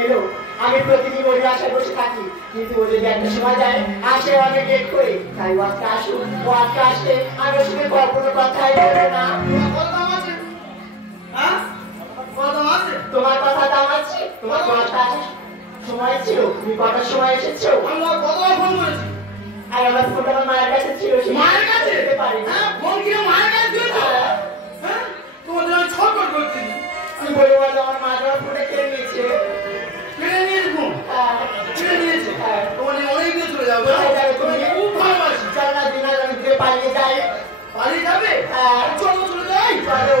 এলো আমি প্রতিদিন ওর আশায় বসে থাকি কিন্তু ও যদি একটা সময় যায় আসে অনেক লেট করে তাই ও আজকে আসুক ও আজকে আসলে আমি ওর সঙ্গে কোনো কথাই বলবো না তোমার কথা দাম আছে তোমার কথা সময় ছিল তুমি কটার সময় এসেছো আর আমার ফোনটা আমার মায়ের কাছে ছিল মায়ের কাছে যেতে পারি ফোন কি মায়ের কাছে ছিল তোমার জন্য ছটফট করছি আমি বলে বলো আমার মা আমার ফোনটা কেড়ে নিয়েছে কেড়ে নিয়েছে ফোন কেড়ে নিয়েছে তোমার অনেক দিন চলে যাবো তুমি খুব ভালোবাসি চল না দিন আমি দিকে পালিয়ে যাই পালিয়ে যাবে চলো চলে যাই চলো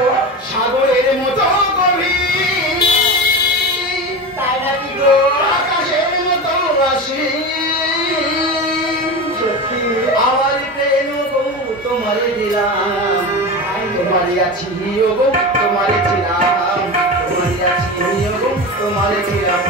সাগরের মতো গভীর তাই নাকি গো আকাশের মতো আসি সত্যি আমার প্রেম গো তোমারে দিলাম তোমারে আছি গো তোমারে ছিলাম তোমারে আছি গো তোমারে ছিলাম